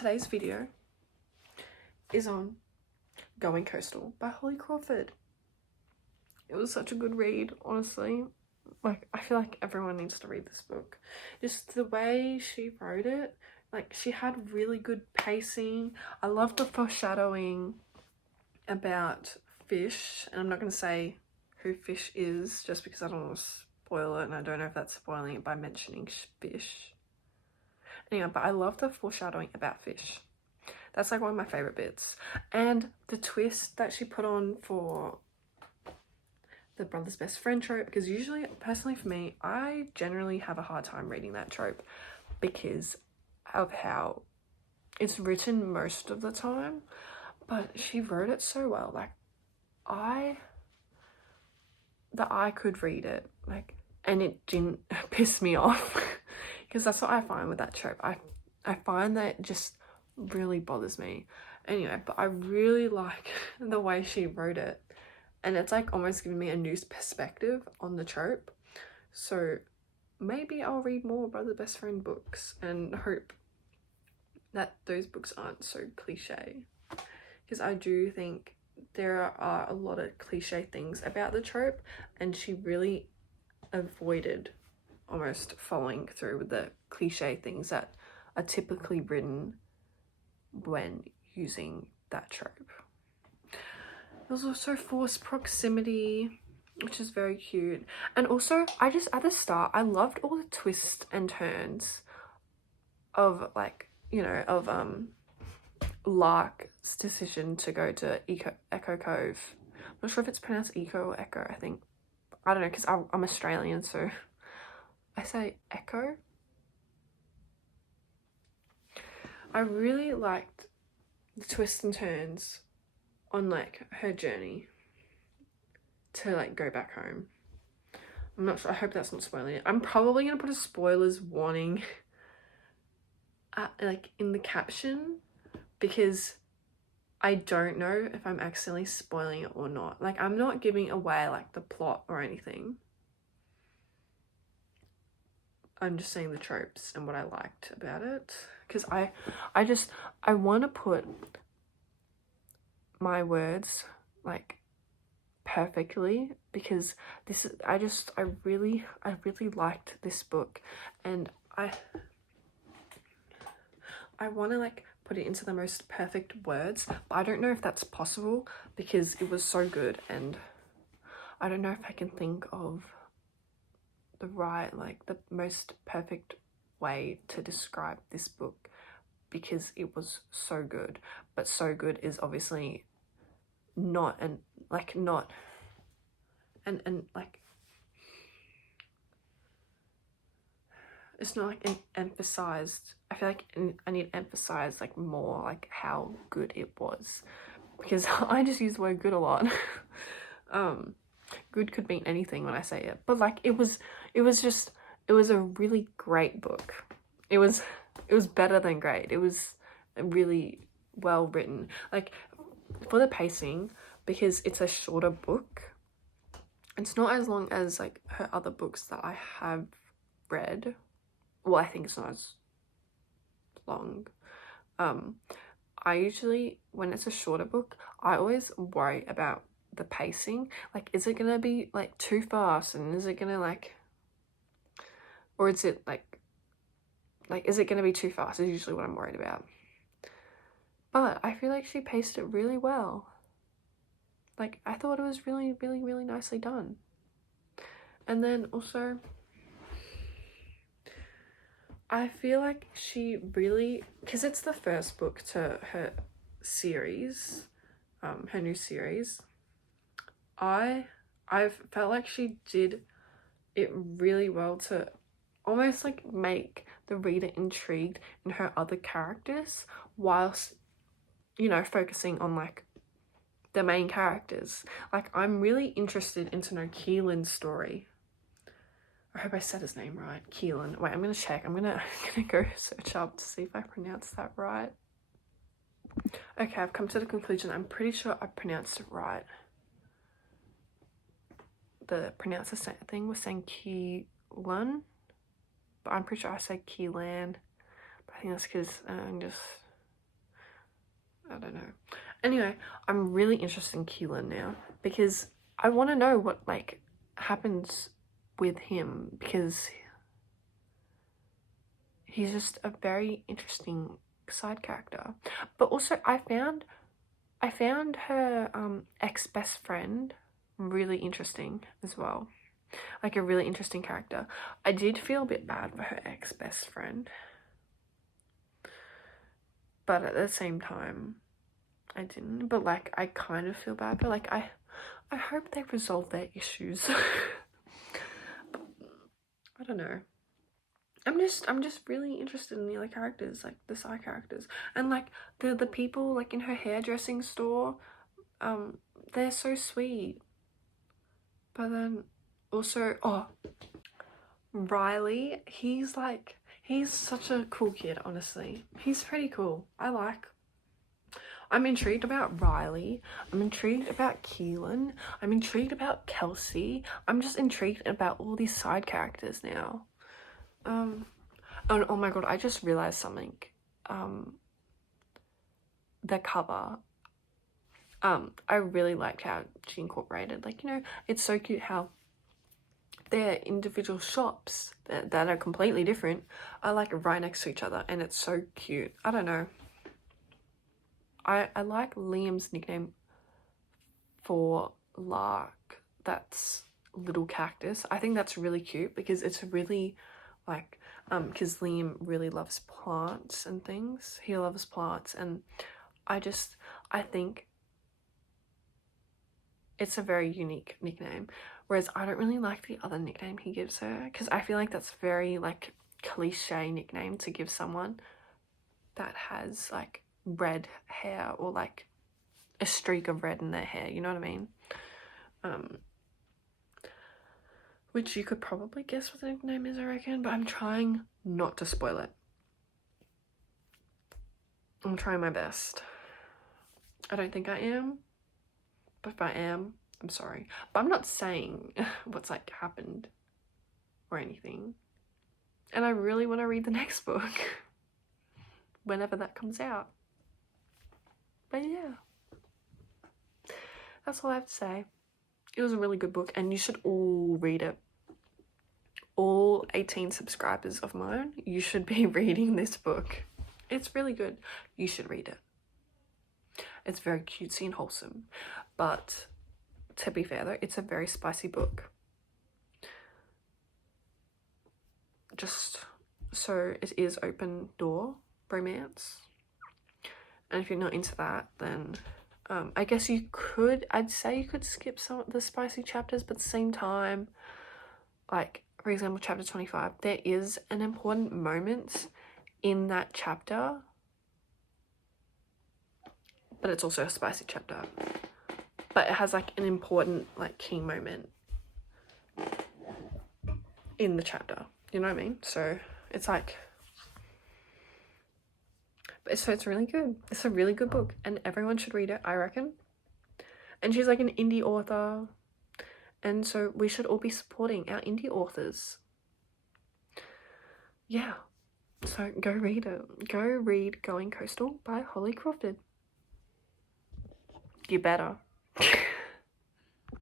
today's video is on Going Coastal by Crawford. It was such a good read, honestly. Like, I feel like everyone needs to read this book. Just the way she wrote it, like, she had really good pacing. I loved the foreshadowing about Fish, and I'm not going to say who Fish is just because I don't want to spoil it, and I don't know if that's spoiling it by mentioning Fish. Anyway, but I love the foreshadowing about Fish. That's like one of my favorite bits. And the twist that she put on for the brother's best friend trope, because usually, personally for me, I generally have a hard time reading that trope because of how it's written most of the time, but she wrote it so well. Like, I could read it, like, and it didn't piss me off because that's what I find with that trope. I find that it just really bothers me. Anyway, but I really like the way she wrote it, and it's like almost giving me a new perspective on the trope. So maybe I'll read more Brother Best Friend books and hope that those books aren't so cliche, because I do think there are a lot of cliche things about the trope, and she really avoided almost following through with the cliche things that are typically written when using that trope. There's also forced proximity, which is very cute. And also, I just, at the start, I loved all the twists and turns of, like, you know, of Lark's decision to go to Echo Cove. I'm not sure if it's pronounced Echo or Echo, I think. I don't know, because I'm Australian, so I say Echo. I really liked the twists and turns on, like, her journey to, like, go back home. I'm not sure, I hope that's not spoiling it. I'm probably gonna put a spoilers warning like in the caption, because I don't know if I'm accidentally spoiling it or not. Like, I'm not giving away like the plot or anything. I'm just saying the tropes and what I liked about it, because I want to put my words like perfectly, because this is, I really liked this book, and I want to like put it into the most perfect words, but I don't know if that's possible because it was so good, and I don't know if I can think of the most perfect way to describe this book, because it was so good. But so good is obviously not, and like not, and like, it's not like emphasized. I feel like I need to emphasize like more like how good it was, because I just use the word good a lot. Good could mean anything when I say it, but like it was a really great book. It was better than great. It was really well written, like, for the pacing, because it's a shorter book. It's not as long as like her other books that I have read. Well, I think it's not as long. I usually, when it's a shorter book, I always worry about the pacing. Like, is it gonna be like too fast, and is it gonna like, or is it like is it gonna be too fast is usually what I'm worried about. But I feel like she paced it really well. Like, I thought it was really nicely done. And then also, I feel like she really, because it's the first book to her series, her new series, I've felt like she did it really well to almost like make the reader intrigued in her other characters, whilst, you know, focusing on like the main characters. Like, I'm really interested in to know Keelan's story. I hope I said his name right. Keelan. Wait, I'm gonna check. I'm gonna go search up to see if I pronounced that right. Okay, I've come to the conclusion. I'm pretty sure I pronounced it right. The pronouncer thing was saying Keelan, but I'm pretty sure I said Keelan. But I think that's because I'm just I don't know. Anyway, I'm really interested in Keelan now because I want to know what like happens with him, because he's just a very interesting side character. But also I found her ex-best friend really interesting as well. Like a really interesting character. I did feel a bit bad for her ex-best friend, but at the same time I didn't. But like I kind of feel bad, but like I hope they resolve their issues. I don't know. I'm just really interested in the other characters, like the side characters, and like the people like in her hairdressing store. They're so sweet. But then also, oh, Riley, he's such a cool kid. Honestly, he's pretty cool. I'm intrigued about Riley. I'm intrigued about Keelan. I'm intrigued about Kelsey. I'm just intrigued about all these side characters now. Oh my god, I just realized something. The cover. I really liked how she incorporated, like, you know, it's so cute how their individual shops that are completely different are like right next to each other, and it's so cute. I don't know. I like Liam's nickname for Lark. That's Little Cactus. I think that's really cute because it's really like, because Liam really loves plants and things. He loves plants, and I think it's a very unique nickname. Whereas I don't really like the other nickname he gives her, because I feel like that's very like cliche nickname to give someone that has like red hair or like a streak of red in their hair, you know what I mean? Which you could probably guess what the nickname is, I reckon, but I'm trying not to spoil it. I'm trying my best. I don't think I am, but if I am, I'm sorry. But I'm not saying what's like happened or anything. And I really want to read the next book whenever that comes out. But yeah, that's all I have to say. It was a really good book, and you should all read it. All 18 subscribers of mine, you should be reading this book. It's really good. You should read it. It's very cutesy and wholesome. But to be fair though, it's a very spicy book. Just so it is open door romance. And if you're not into that, then I guess I'd say you could skip some of the spicy chapters, but at the same time, like, for example, chapter 25, there is an important moment in that chapter, but it's also a spicy chapter. But it has like an important like key moment in the chapter, you know what I mean? So it's like, so it's really good. It's a really good book, and everyone should read it, I reckon. And she's like an indie author, and so we should all be supporting our indie authors. Yeah, so go read it. Go read Going Coastal by Holly Crawford. You better.